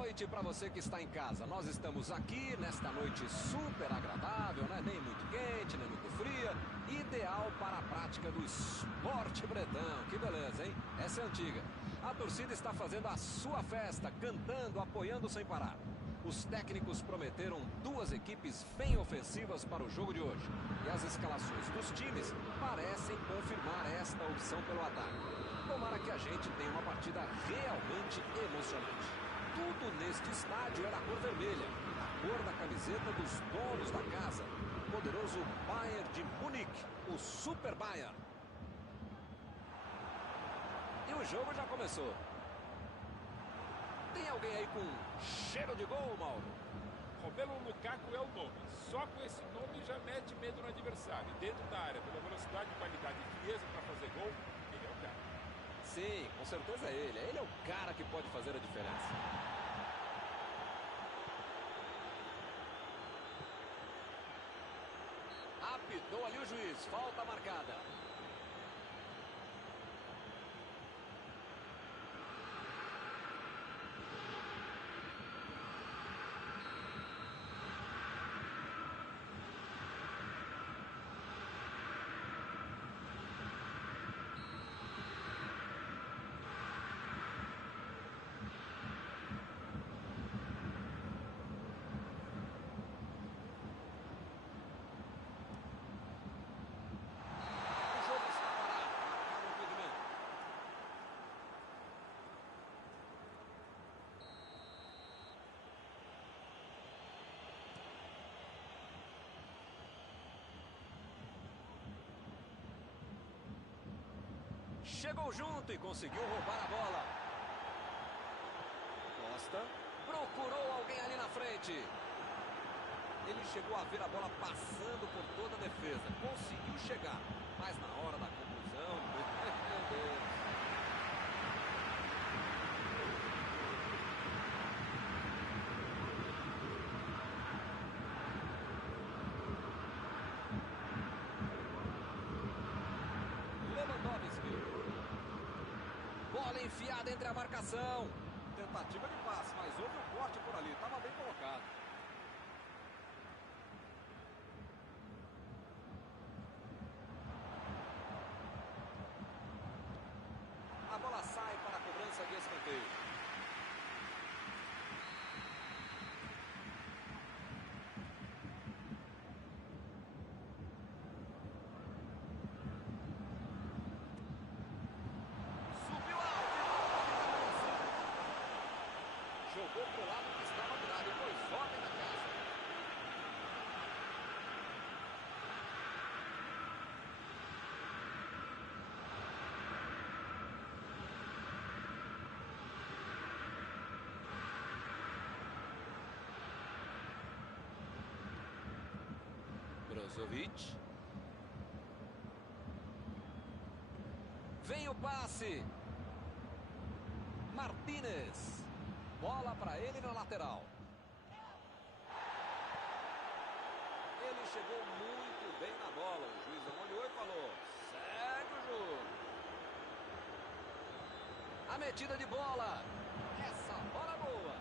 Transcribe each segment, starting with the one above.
noite para você que está em casa. Nós estamos aqui nesta noite super agradável, né? Nem muito quente, nem muito fria. Ideal para a prática do esporte bretão. Que beleza, hein? Essa é antiga. A torcida está fazendo a sua festa, cantando, apoiando sem parar. Os técnicos prometeram duas equipes bem ofensivas para o jogo de hoje. E as escalações dos times parecem confirmar esta opção pelo ataque. Tomara que a gente tenha uma partida realmente emocionante. Tudo neste estádio é da cor vermelha, a cor da camiseta dos donos da casa. O poderoso Bayern de Munique, o Super Bayern. E o jogo já começou. Tem alguém aí com cheiro de gol, Mauro? Romelu Lukaku é o nome. Só com esse nome já mete medo no adversário. Dentro da área, pela velocidade, qualidade e frieza para fazer gol, ele é o cara. Sim, com certeza é ele. Ele é o cara que pode fazer a diferença. Apitou ali o juiz. Falta marcada. Chegou junto e conseguiu roubar a bola. Costa procurou alguém ali na frente. Ele chegou a ver a bola passando por toda a defesa. Conseguiu chegar, mas na hora da conclusão, meu Deus. Bola enfiada entre a marcação. Tentativa de passe, mas houve um corte por ali. Estava bem colocado. A bola sai para a cobrança de escanteio. Jogou pro lado que estava virado e pôs ordem na casa. Brozovic. Vem o passe. Martínez. Bola para ele na lateral. Ele chegou muito bem na bola. O juiz olhou e falou: segue o jogo. A metida de bola. Essa bola é boa.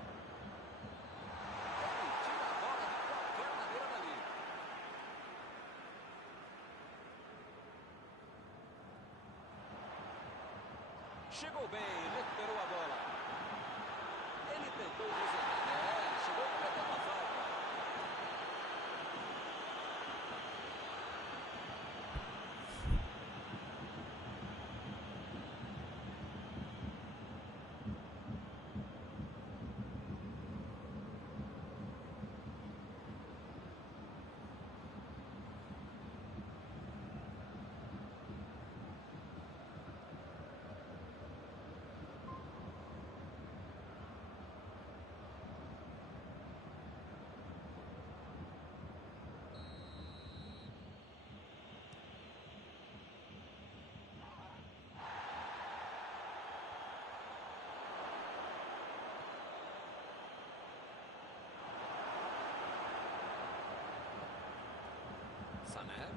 Ele tira a bola de qualquer maneira dali. Chegou bem, recuperou a bola. Ele tentou o resultado. Chegou completando a falta. Sané.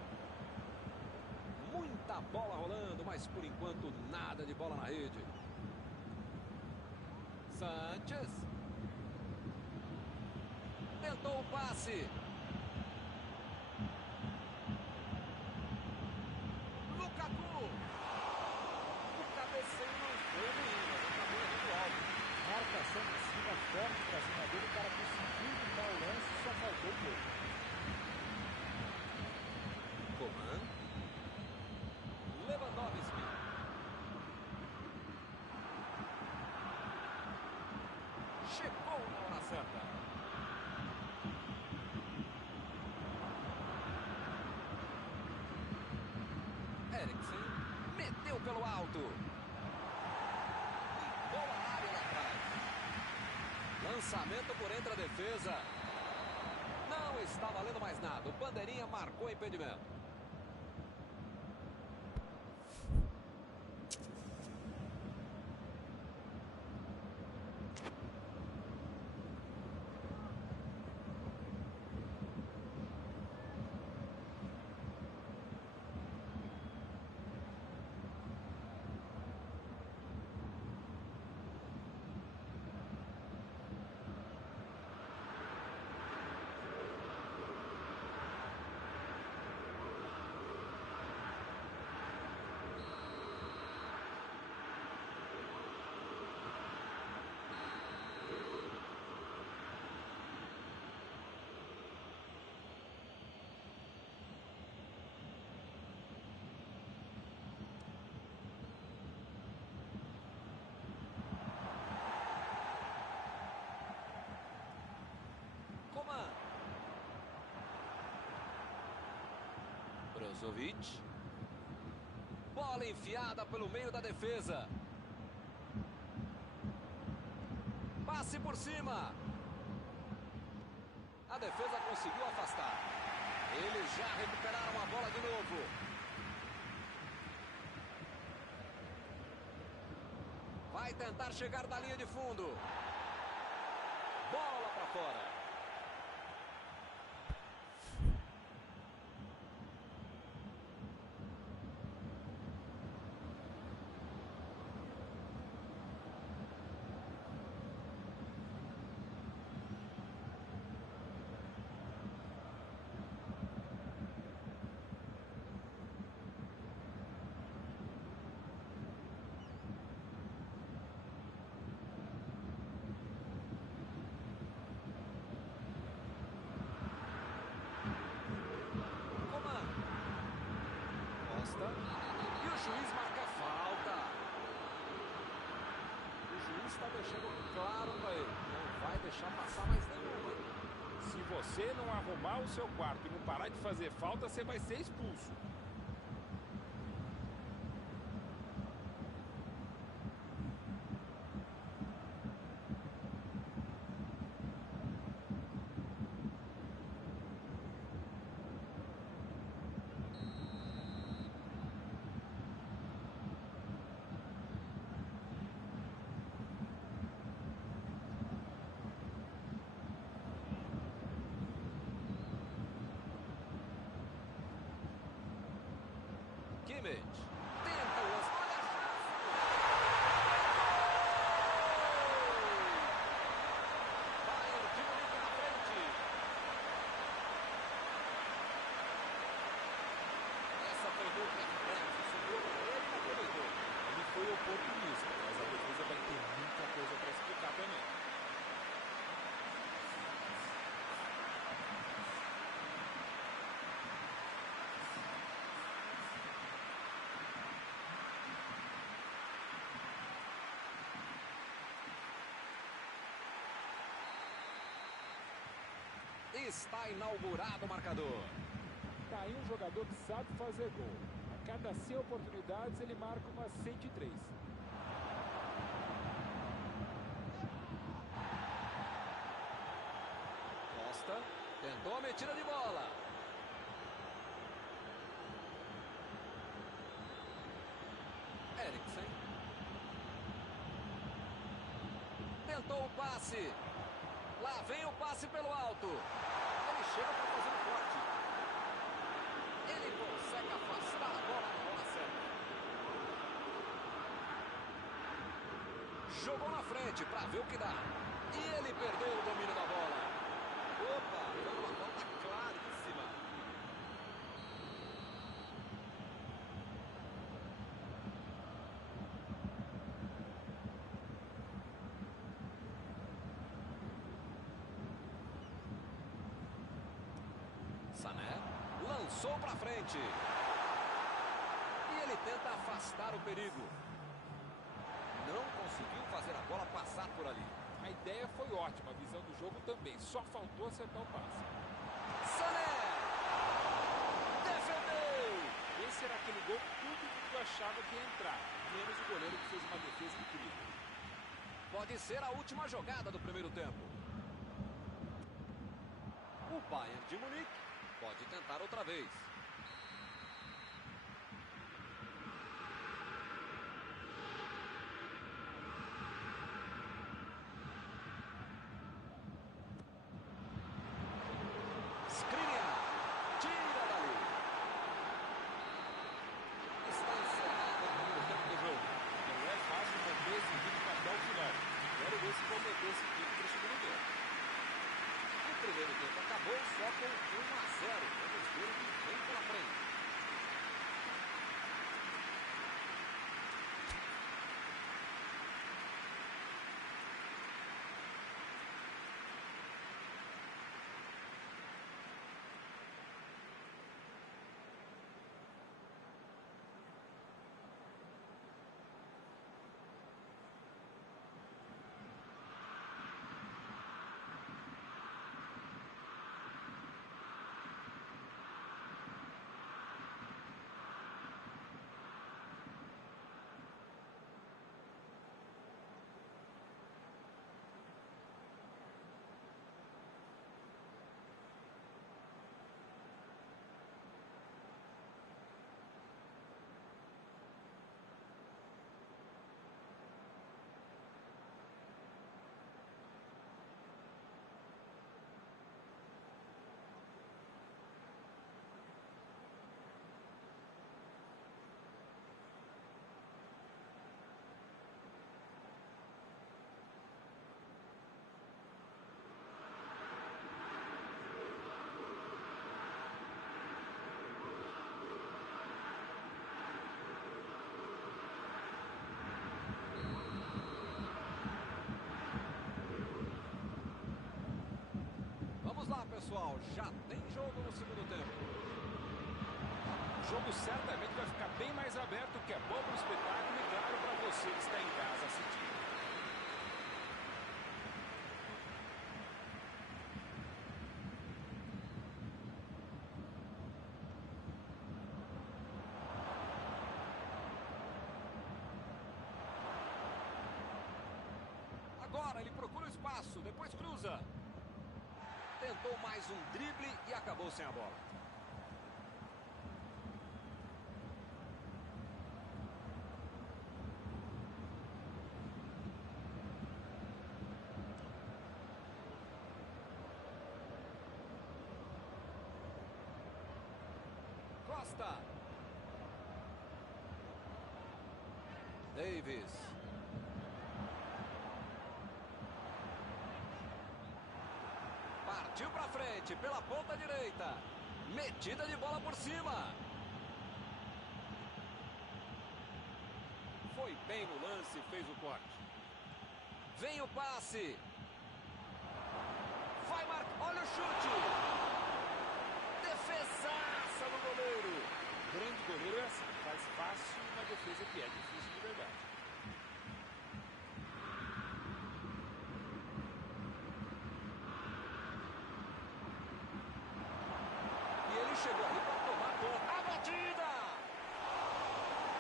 Muita bola rolando, mas por enquanto nada de bola na rede. Sanchez. Tentou o passe. Lukaku. O cabeceio não foi ruim, mas acabou errando alto. Marcação em cima, forte pra cima dele. O cara conseguiu evitar o lance, só faltou pouco. Coman. Lewandowski. Chegou na hora certa. Eriksen meteu pelo alto. E boa área lá atrás. Lançamento por entre a defesa. Não está valendo mais nada. O bandeirinha marcou impedimento. Brozovic. Bola enfiada pelo meio da defesa. Passe por cima. A defesa conseguiu afastar. Eles já recuperaram a bola de novo. Vai tentar chegar na linha de fundo. Bola para fora. E o juiz marca falta. O juiz está deixando claro para ele. Não vai deixar passar mais nenhuma. Se você não arrumar o seu quarto e não parar de fazer falta, você vai ser expulso. Kimmich. Tenta o lance. Olha a chance. Bayern de Munique na frente. Essa foi do reflexo. Subiu para ele e aproveitou. Ele foi oportunista, mas a defesa vai ter muita coisa para explicar também. Está inaugurado o marcador. Tá aí um jogador que sabe fazer gol. A cada 100 oportunidades ele marca umas 103. Costa tentou a metida de bola. Eriksen. Tentou o passe. Lá vem o passe pelo alto. Ele chega para fazer o corte. Ele consegue afastar a bola na hora certa. Jogou na frente para ver o que dá. E ele perdeu o domínio da bola. O Opa, foi uma falta claríssima. Sané lançou para frente. E ele tenta afastar o perigo. Não conseguiu fazer a bola passar por ali. A ideia foi ótima, a visão do jogo também. Só faltou acertar o passe. Sané! Defendeu! Esse era aquele gol que todo mundo achava que ia entrar. Menos o goleiro que fez uma defesa incrível. Pode ser a última jogada do primeiro tempo. O Bayern de Munique pode tentar outra vez. Skriniar tira dali. Está encerrado o primeiro tempo do jogo. Não é fácil manter esse ritmo até o final. Quero ver se vão manter esse ritmo para o segundo tempo. O primeiro tempo acabou só com 1-0. Vamos ver o que vem pela frente. Vamos lá, pessoal. Já tem jogo no segundo tempo. O jogo certamente vai ficar bem mais aberto, o que é bom para o espetáculo e claro para você que está em casa assistindo. Agora ele procura o espaço, depois cruza. Tentou mais um drible e acabou sem a bola. Costa. Davis. Partiu pra frente, pela ponta direita. Metida de bola por cima. Foi bem no lance, fez o corte. Vem o passe. Vai marcar, olha o chute. Defesaça do goleiro. Grande goleiro é assim, faz fácil uma defesa que é difícil de verdade. Chegou ali para tomar conta. A batida!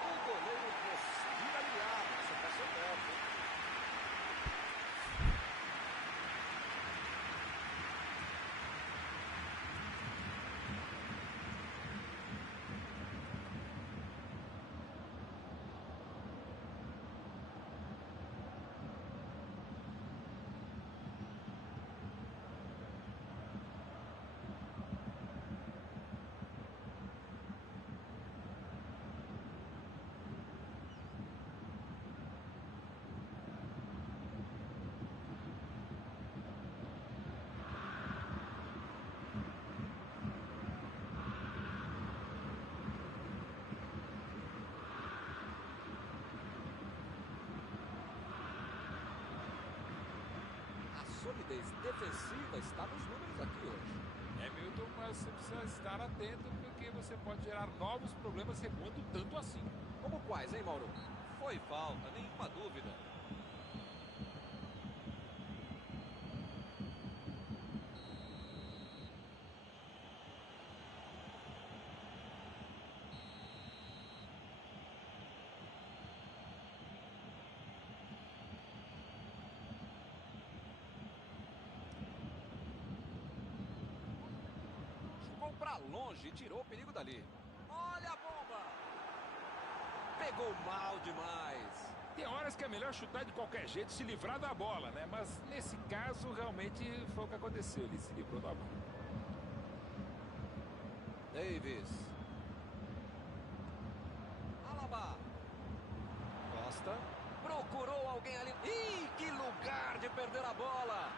O goleiro respira aliado. Essa passou perto. solidez defensiva está nos números aqui hoje. É, Milton, mas você precisa estar atento porque você pode gerar novos problemas recuando tanto assim. Como quais, hein, Mauro? Foi falta, nenhuma dúvida. Jogou pra longe e tirou o perigo dali. Olha a bomba! Pegou mal demais. Tem horas que é melhor chutar de qualquer jeito e se livrar da bola, né? Mas nesse caso, realmente foi o que aconteceu. Ele se livrou da bola. Davis. Alaba. Costa. Procurou alguém ali. Ih, que lugar de perder a bola.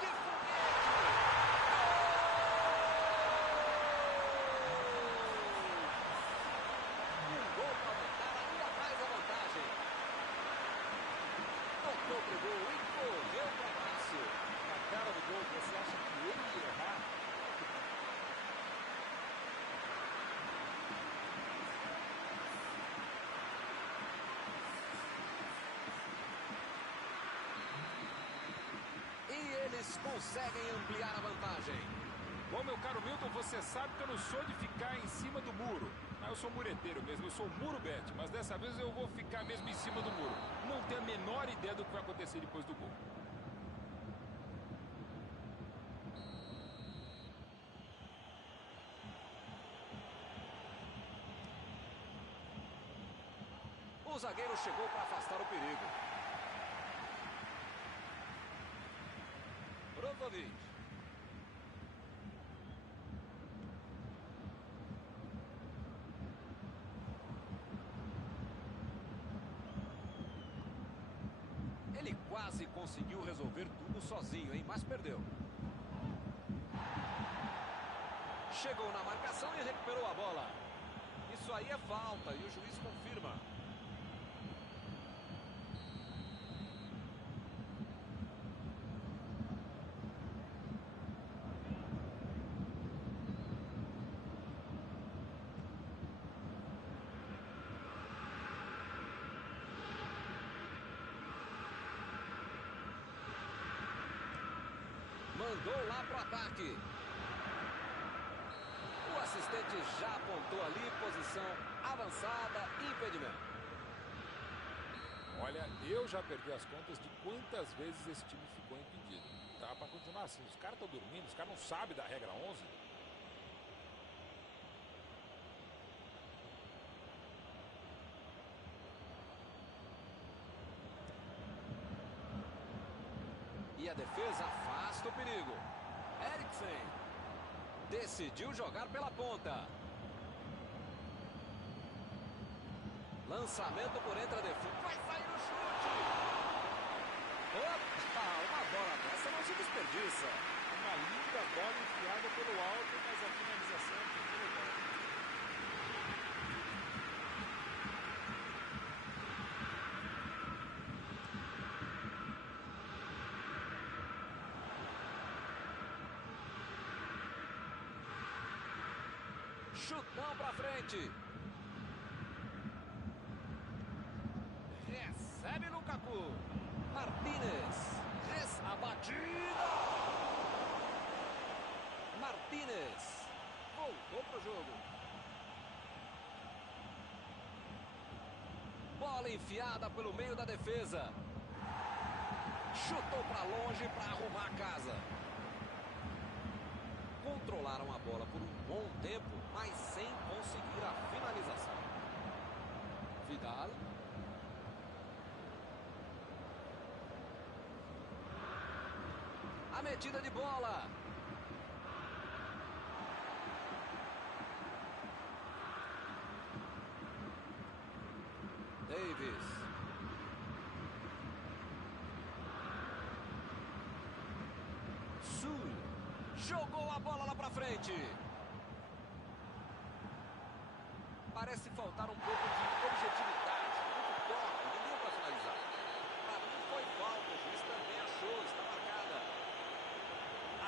Que foguete! Um gol para aumentar ainda mais a vantagem. Tocou pro gol e correu para Márcio. Na cara do gol, você acha que ele ia errar? E eles conseguem ampliar a vantagem. Bom, meu caro Milton, você sabe que eu não sou de ficar em cima do muro. Eu sou mureteiro mesmo, eu sou muro bet, mas dessa vez eu vou ficar mesmo em cima do muro. Não tenho a menor ideia do que vai acontecer depois do gol. O zagueiro chegou para afastar o perigo. Brozovic. Ele quase conseguiu resolver tudo sozinho, hein? Mas perdeu. Chegou na marcação e recuperou a bola. Isso aí é falta e o juiz confirma. Mandou lá pro ataque. O assistente já apontou ali, posição avançada, impedimento. Olha, eu já perdi as contas de quantas vezes esse time ficou impedido. Tá pra continuar assim, os caras estão dormindo, os caras não sabem da regra 11. E a defesa afasta o perigo. Eriksen decidiu jogar pela ponta. Lançamento por entre a defesa. Vai sair o chute. Opa, uma bola dessa não se desperdiça. Uma linda bola enfiada pelo alto, mas a finalização ficou legal. Chutão pra frente. Recebe Lukaku. Martínez. A batida. Martínez. Voltou pro jogo. Bola enfiada pelo meio da defesa. Chutou pra longe para arrumar a casa. Controlaram a bola por um bom tempo, mas sem conseguir a finalização. Vidal. A metida de bola. Davis. Sul. Jogou a bola lá pra frente. Parece faltar um pouco de objetividade. Muito toque. Ninguém para finalizar. Para mim foi falta, o juiz também achou, está marcada.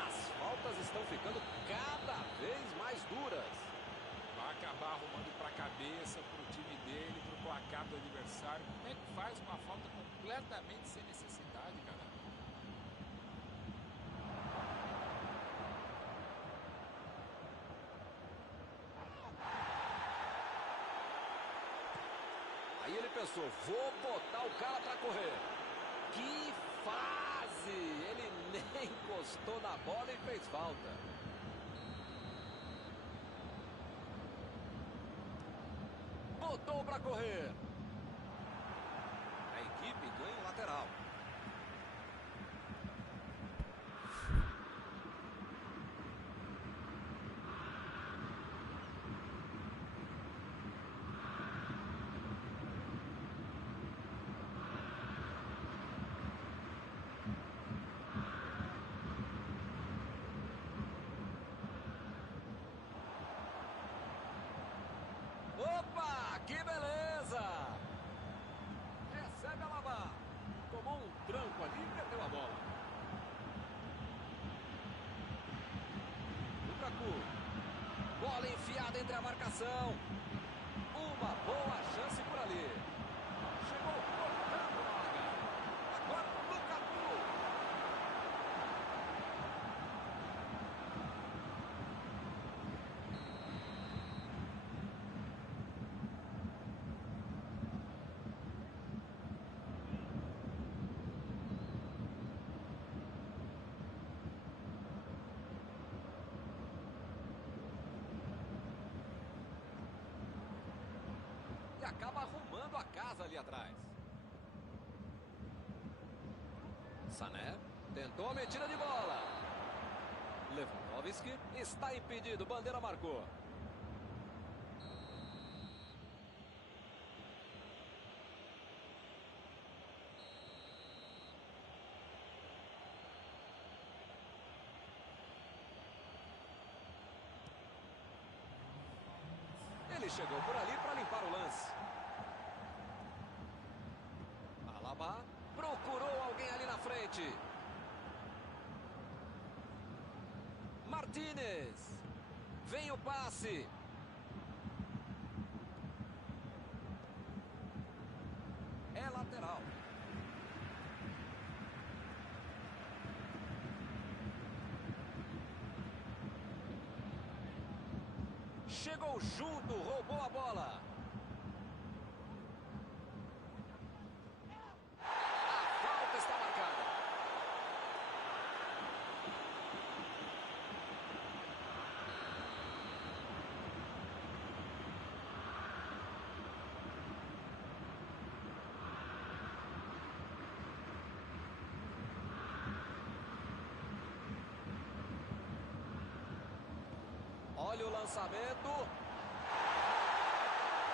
As faltas estão ficando cada vez mais duras. Vai acabar arrumando para a cabeça, para o time dele, para o placar do adversário. Como é que faz uma falta completamente sem necessidade, cara? Aí ele pensou, vou botar o cara para correr. Que fase! Ele nem encostou na bola e fez falta. Botou para correr. A equipe ganha um lateral. Opa, que beleza! Recebe a Alaba. Tomou um tranco ali e perdeu a bola. Lukaku. Bola enfiada entre a marcação. Uma boa chance por ali. Chegou cortando na largada. Agora Lukaku. E acaba arrumando a casa ali atrás. Sané tentou a metida de bola. Lewandowski está impedido, bandeira marcou. Ele chegou por ali para limpar o lance. Alaba procurou alguém ali na frente. Martínez. Vem o passe. É lateral. Chegou junto, roubou a bola. A falta está marcada. Olha o lançamento.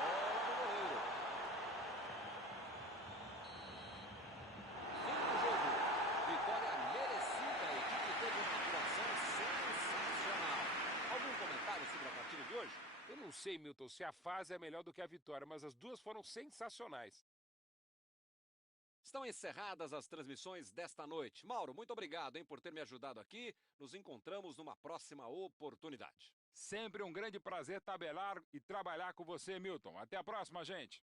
Bola do goleiro. Fim do jogo. Vitória merecida. A equipe teve uma atuação sensacional. Algum comentário sobre a partida de hoje? Eu não sei, Milton, se a fase é melhor do que a vitória, mas as duas foram sensacionais. Estão encerradas as transmissões desta noite. Mauro, muito obrigado, hein, por ter me ajudado aqui. Nos encontramos numa próxima oportunidade. Sempre um grande prazer tabelar e trabalhar com você, Milton. Até a próxima, gente.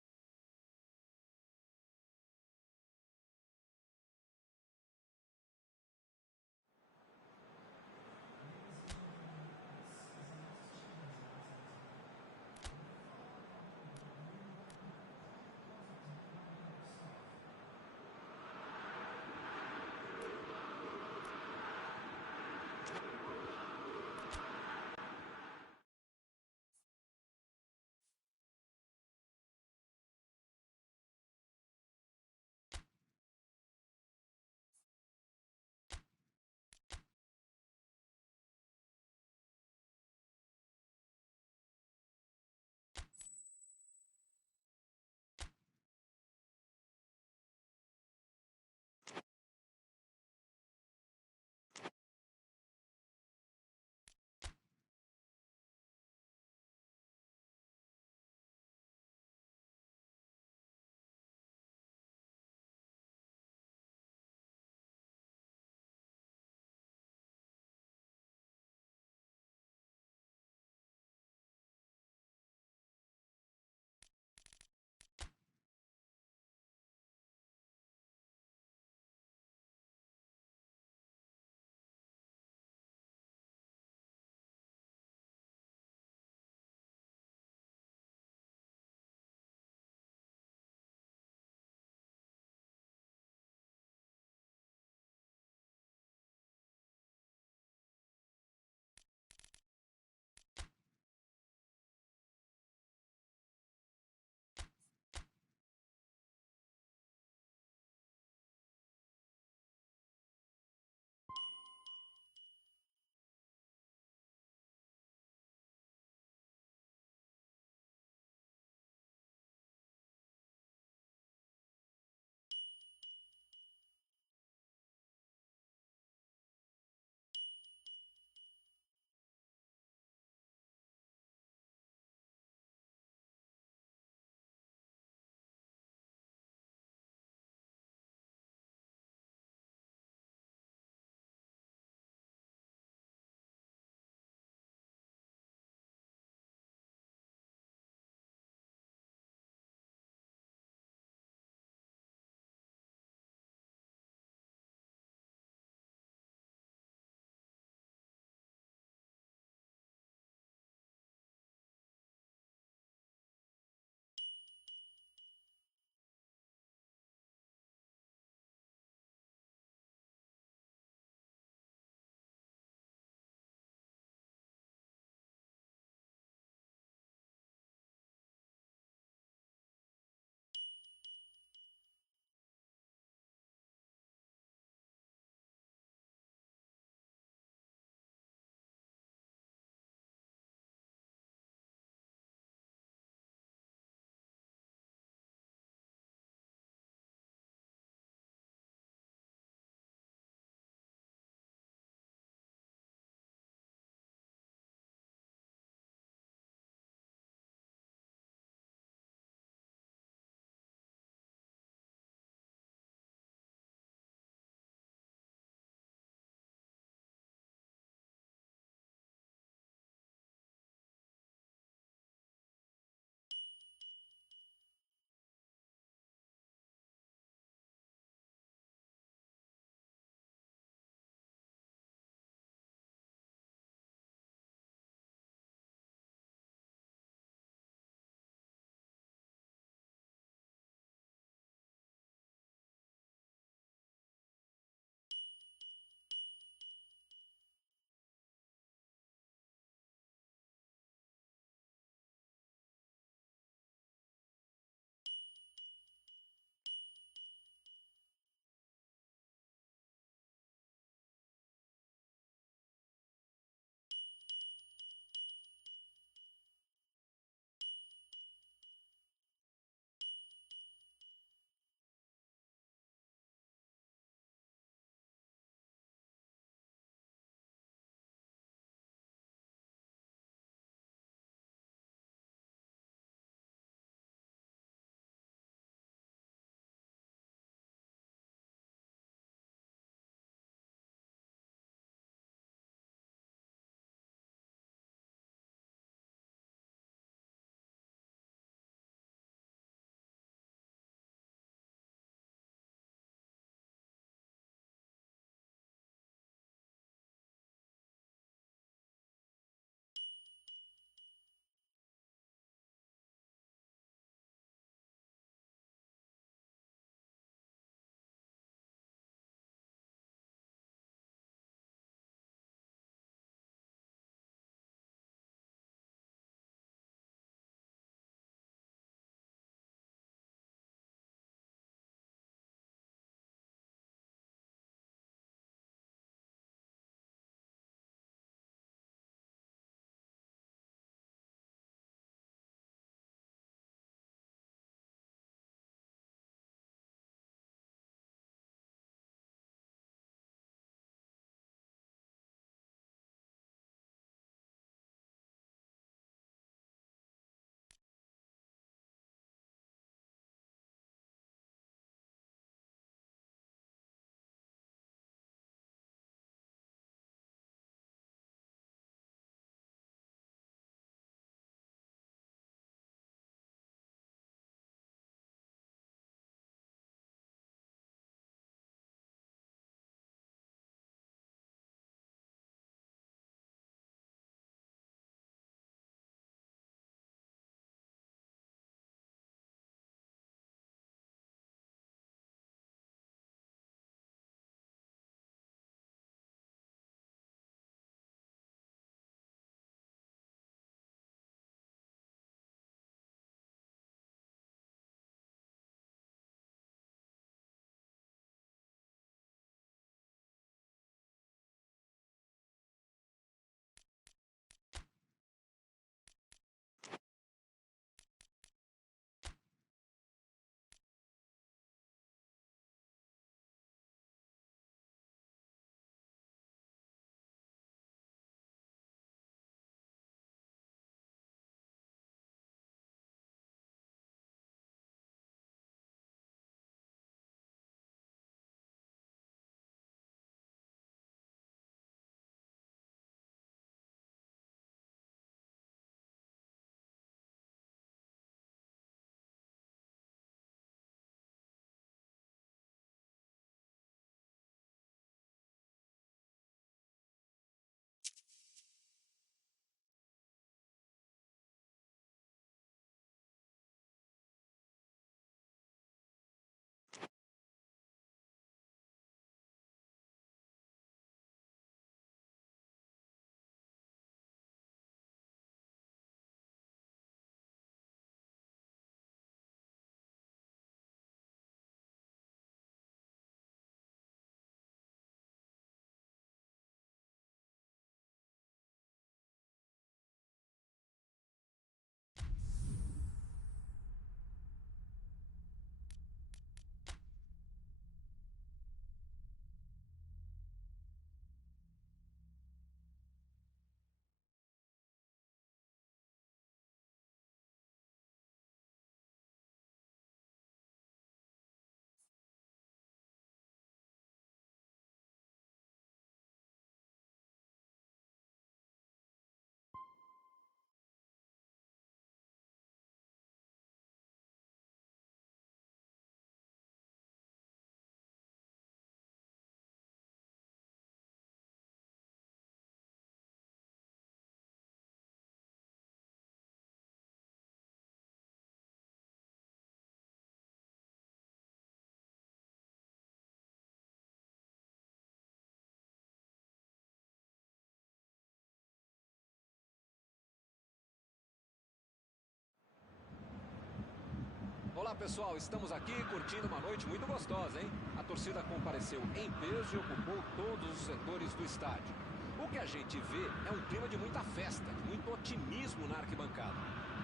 Olá pessoal, estamos aqui curtindo uma noite muito gostosa, hein? A torcida compareceu em peso e ocupou todos os setores do estádio. O que a gente vê é um clima de muita festa, de muito otimismo na arquibancada.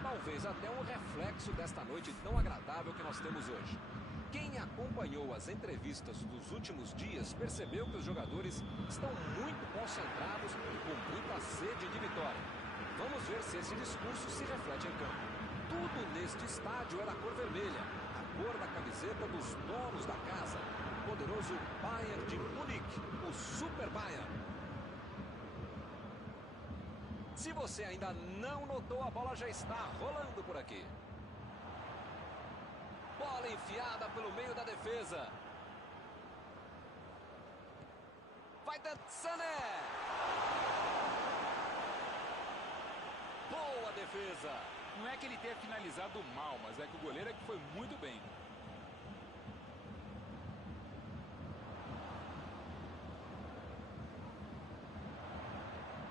Talvez até um reflexo desta noite tão agradável que nós temos hoje. Quem acompanhou as entrevistas dos últimos dias percebeu que os jogadores estão muito concentrados e com muita sede de vitória. Vamos ver se esse discurso se reflete em campo. Tudo neste estádio é da cor vermelha, a cor da camiseta dos donos da casa. O poderoso Bayern de Munique, o Super Bayern. Se você ainda não notou, a bola já está rolando por aqui. Bola enfiada pelo meio da defesa. Vai dar Sané. Boa defesa. Não é que ele tenha finalizado mal, mas é que o goleiro é que foi muito bem.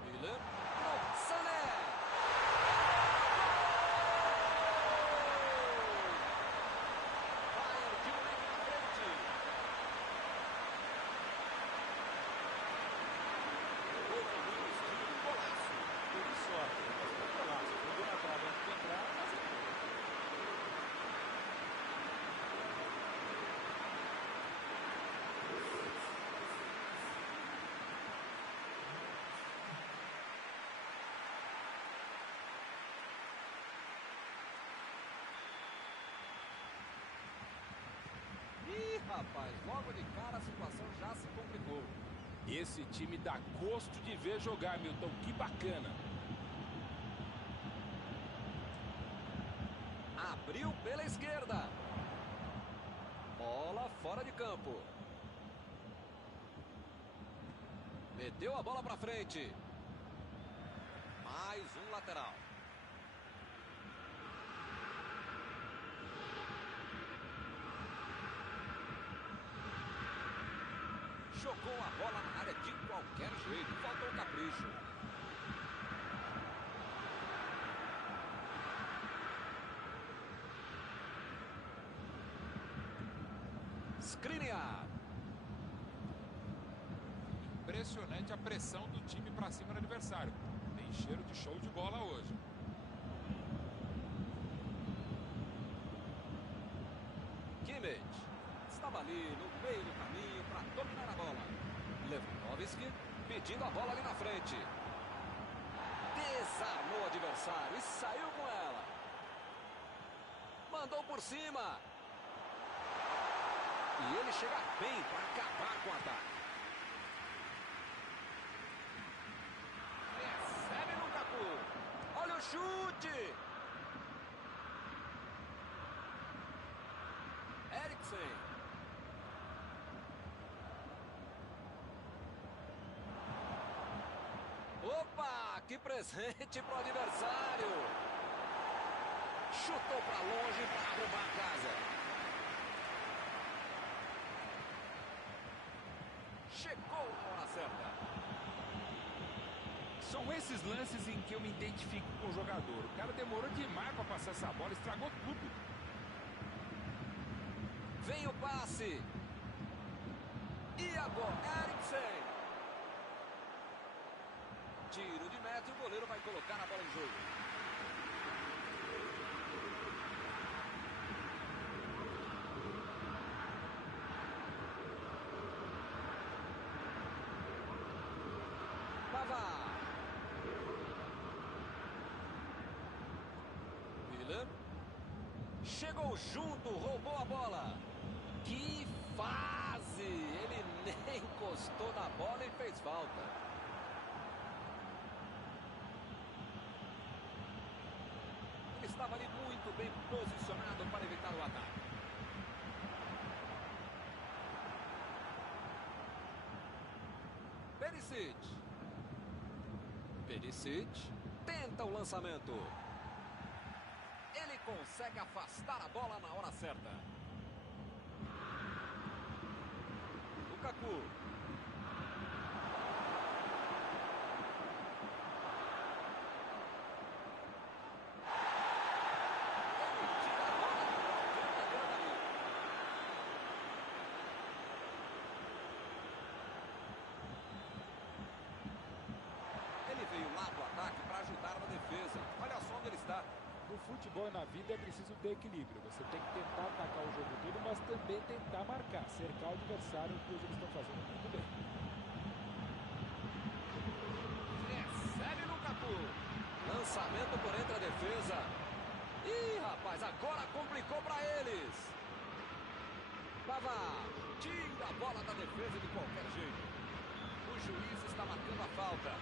Miller. Sané. Bayern de Munique na frente. Gol com muito estilo, golaço. Teve sorte, mas foi golaço. Jogou na trave antes de entrar, mas é... Ih, rapaz, logo de cara a situação já se complicou. Esse time dá gosto de ver jogar, Milton. Que bacana. Abriu pela esquerda. Bola fora de campo. Meteu a bola pra frente. Mais um lateral. Jogou a bola na área de qualquer jeito. Faltou capricho. Skriniar. Impressionante a pressão do time para cima do adversário. Tem cheiro de show de bola hoje. Kimmich. Estava ali no meio do caminho para dominar a bola. Lewandowski pedindo a bola ali na frente. Desarmou o adversário e saiu com ela. Mandou por cima. E ele chega bem para acabar com o ataque. Recebe no Lukaku. Olha o chute. Eriksen. Opa, que presente pro adversário. Chutou para longe para arrumar a casa. Chegou na hora certa. São esses lances em que eu me identifico com o jogador. O cara demorou demais para passar essa bola, estragou tudo. Vem o passe. E agora, Eriksen. Tiro de meta e o goleiro vai colocar a bola em jogo. Pavard. Miller. Chegou junto, roubou a bola. Que fase! Ele nem encostou na bola e fez falta. Ele estava ali muito bem posicionado para evitar o ataque. Perisic. Perisic tenta o lançamento. Ele consegue afastar a bola na hora certa. Lukaku. Ele tira a bola de qualquer isolar do ataque para ajudar na defesa. Olha só onde ele está. No futebol e na vida é preciso ter equilíbrio. Você tem que tentar atacar o jogo todo, mas também tentar marcar, cercar o adversário, que hoje eles estão fazendo muito bem. Recebe Lukaku. Lançamento por entre a defesa. Ih, rapaz, agora complicou para eles. Pavard tira a bola da defesa de qualquer jeito. O juiz está marcando a falta.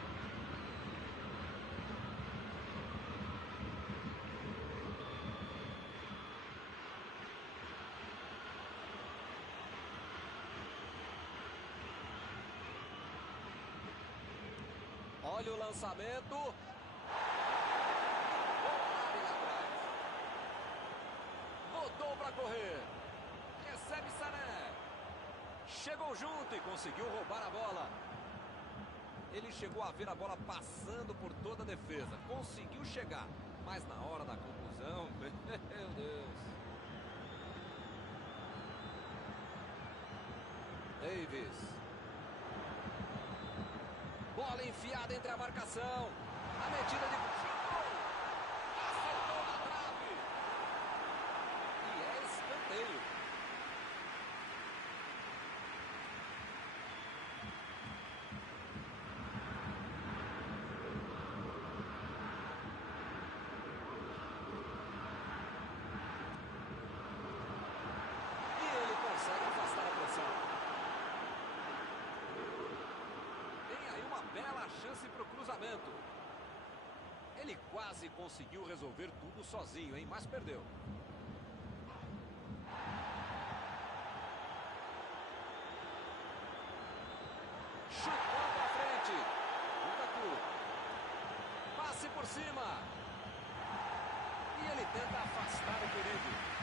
Olha o lançamento. Botou para correr. Recebe Sané. Chegou junto e conseguiu roubar a bola. Ele chegou a ver a bola passando por toda a defesa. Conseguiu chegar. Mas na hora da conclusão, meu Deus. Davis. Bola enfiada entre a marcação. A metida de... Acertou na trave. E é escanteio. E ele consegue afastar a pressão. Bela chance para o cruzamento. Ele quase conseguiu resolver tudo sozinho, hein? Mas perdeu. Chutou para frente. Lukaku. Passe por cima. E ele tenta afastar o perigo.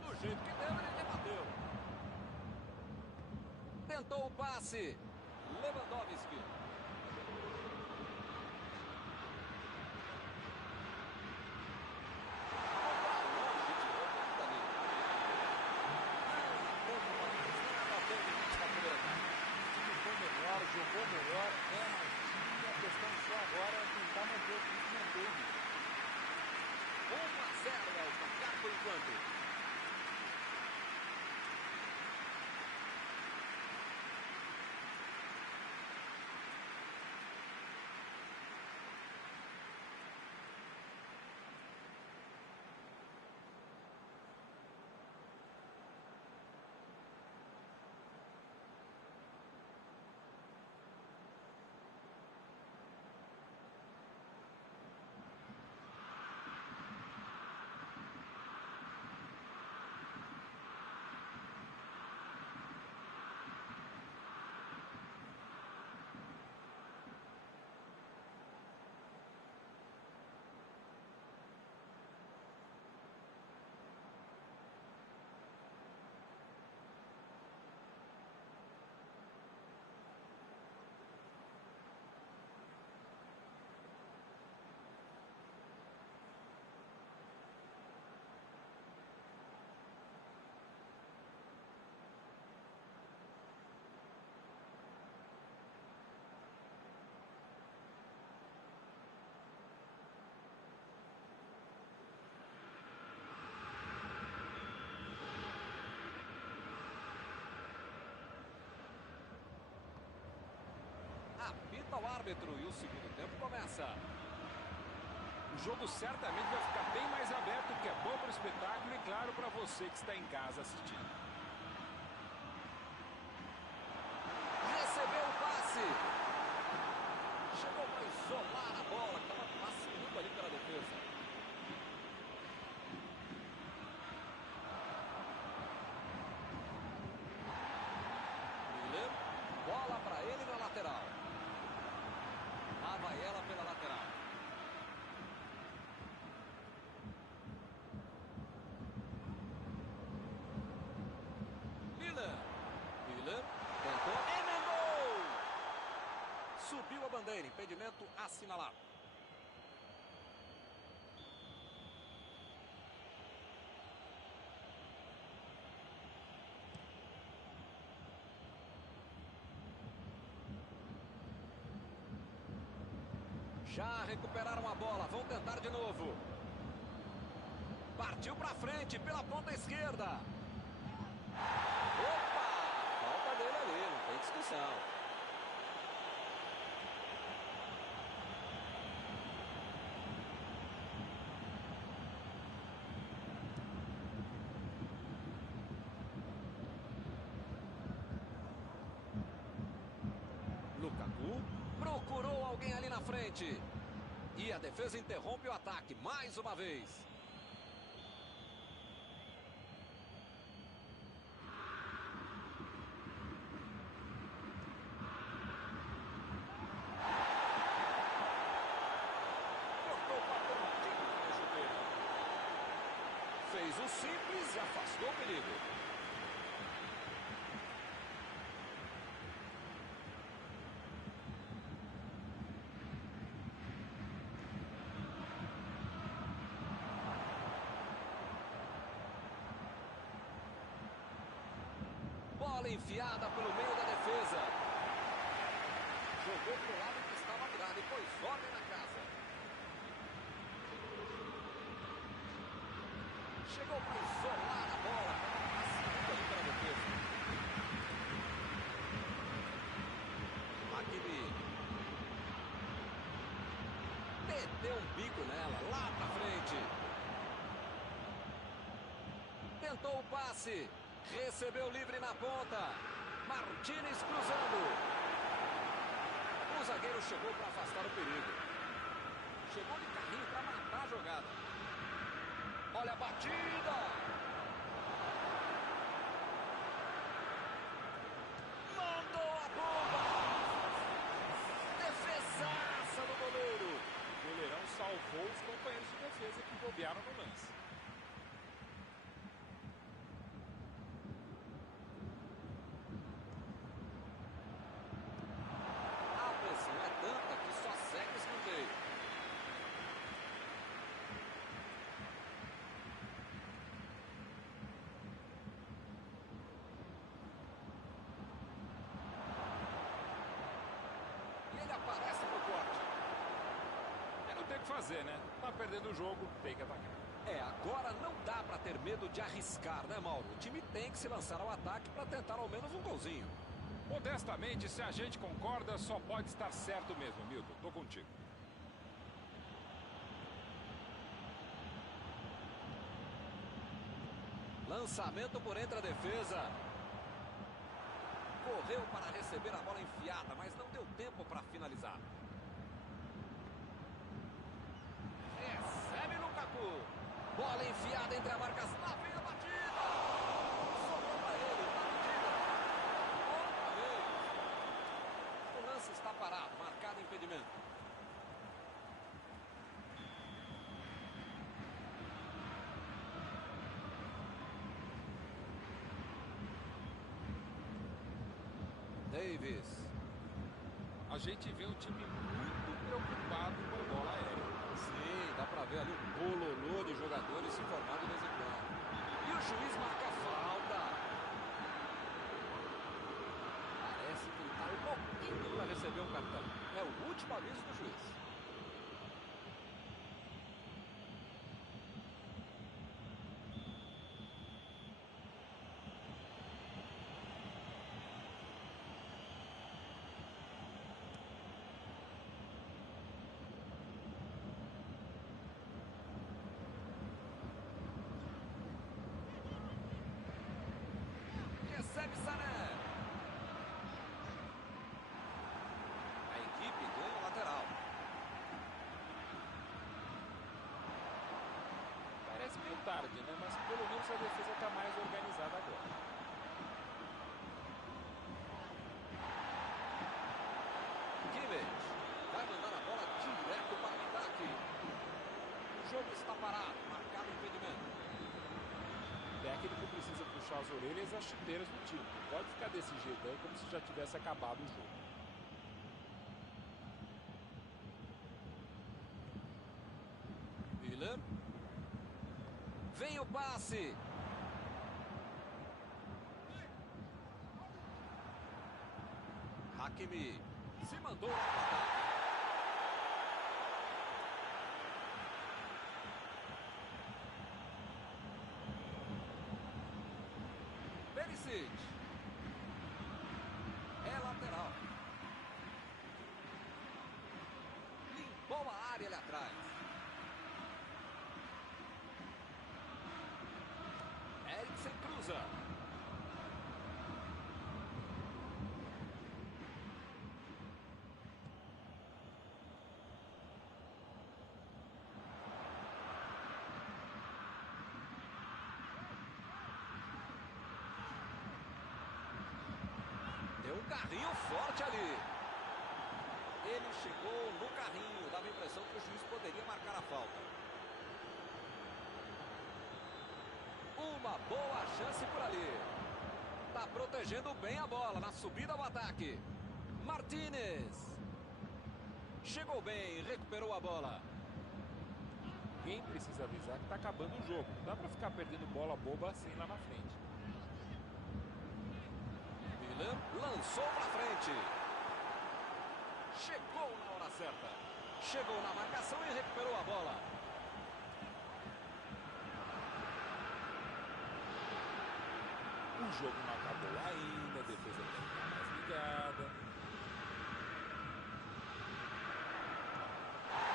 Do jeito que deu, ele rebateu. Tentou o passe. Lewandowski. Jogou melhor, mas a questão só agora é tentar manter o que manteve. 1-0 é o placar por enquanto. Apita o árbitro e o segundo tempo começa. O jogo certamente vai ficar bem mais aberto, o que é bom para o espetáculo e claro para você que está em casa assistindo. Recebeu o passe. Chegou para isolar a bola, que estava passando ali pela defesa. Miller, bola para ele na lateral. Lá vai ela pela lateral. Miller tentou, emendou! Subiu a bandeira, impedimento assinalado. Já recuperaram a bola, vão tentar de novo. Partiu para frente pela ponta esquerda. Opa! Falta dele ali, não tem discussão. Lukaku procurou alguém ali na frente. E a defesa interrompe o ataque mais uma vez. Cortou para o cantinho do chuteiro. Fez o simples e afastou o perigo. Bola enfiada pelo meio da defesa. Jogou para o lado que estava virado e pôs ordem na casa. Chegou para isolar a bola. Estava ali pela defesa. Hakimi. Meteu um bico nela, lá para frente. Tentou o passe. Recebeu livre na ponta. Martínez cruzando. O zagueiro chegou para afastar o perigo. Chegou de carrinho para matar a jogada. Olha a batida. Mandou a bomba. Defesaça do goleiro. O goleirão salvou os companheiros de defesa que bobearam no lance. Fazer, né? Tá perdendo o jogo, tem que atacar. Agora não dá para ter medo de arriscar, né, Mauro? O time tem que se lançar ao ataque para tentar ao menos um golzinho. Modestamente, se a gente concorda, só pode estar certo mesmo, Milton. Tô contigo. Lançamento por entre a defesa. Correu para receber a bola enfiada, mas não deu tempo para finalizar. Recebe Lukaku. Bola enfiada entre a marcação. Lá vem a batida. Sobrou para ele. Batida. Outra vez. O lance está parado. Marcado impedimento. Davis. A gente vê um time muito preocupado com a bola aérea. Sim, dá pra ver ali um bololô de jogadores se formando de vez em quando. E o juiz marca a falta. Parece que ele tá louquinho para receber um cartão. É o último aviso do juiz. Recebe Sané. A equipe ganha o lateral. Parece meio tarde, né? Mas pelo menos a defesa está mais organizada agora. Kimmich vai mandar a bola direto para o ataque. O jogo está parado, marcado impedimento. O técnico precisa puxar as orelhas e as chuteiras do time. Não pode ficar desse jeito aí como se já tivesse acabado o jogo. Miller. Vem o passe. Hakimi se mandou ao ataque. frente. É lateral. Limpou a área ali atrás. Eriksen cruza. Deu um carrinho forte ali. Ele chegou no carrinho, dava a impressão que o juiz poderia marcar a falta. Uma boa chance por ali. Tá protegendo bem a bola na subida ao ataque. Martínez. Chegou bem, recuperou a bola. Quem precisa avisar que tá acabando o jogo. Não dá pra ficar perdendo bola boba assim lá na frente. Miller lançou pra frente. Chegou na hora certa. Chegou na marcação e recuperou a bola. O jogo não acabou ainda, a defesa tem que estar mais ligada.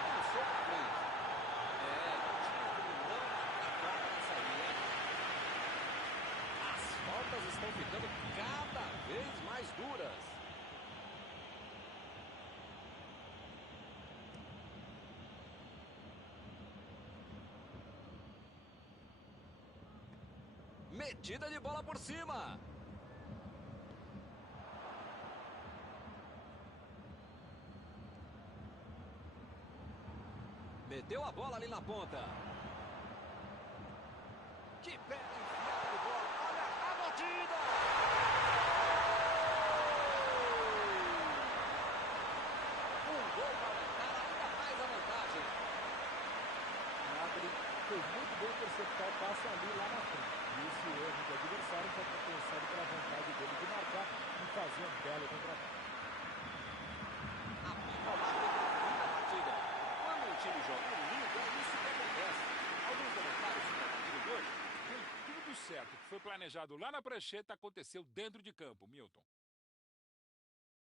Lançou pra frente. Não tinha como não marcar nessa linha. As faltas estão ficando cada vez mais duras. Metida de bola por cima. Meteu a bola ali na ponta. Que bela enfiada de bola. Olha a batida. Um gol para aumentar ainda mais a vantagem. Gnabry fez muito bem interceptar o passe ali lá na frente. E esse erro do adversário foi compensado pela vontade dele de marcar e fazer um belo contra-ataque. Apita o árbitro no fim da partida. Quando um time joga unido, é isso que acontece. Algum comentário sobre a partida de hoje? Deu tudo certo. O que foi planejado lá na prancheta aconteceu dentro de campo, Milton.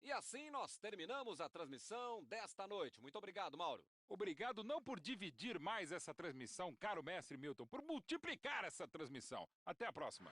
E assim nós terminamos a transmissão desta noite. Muito obrigado, Mauro. Obrigado não por dividir mais essa transmissão, caro mestre Milton, por multiplicar essa transmissão. Até a próxima.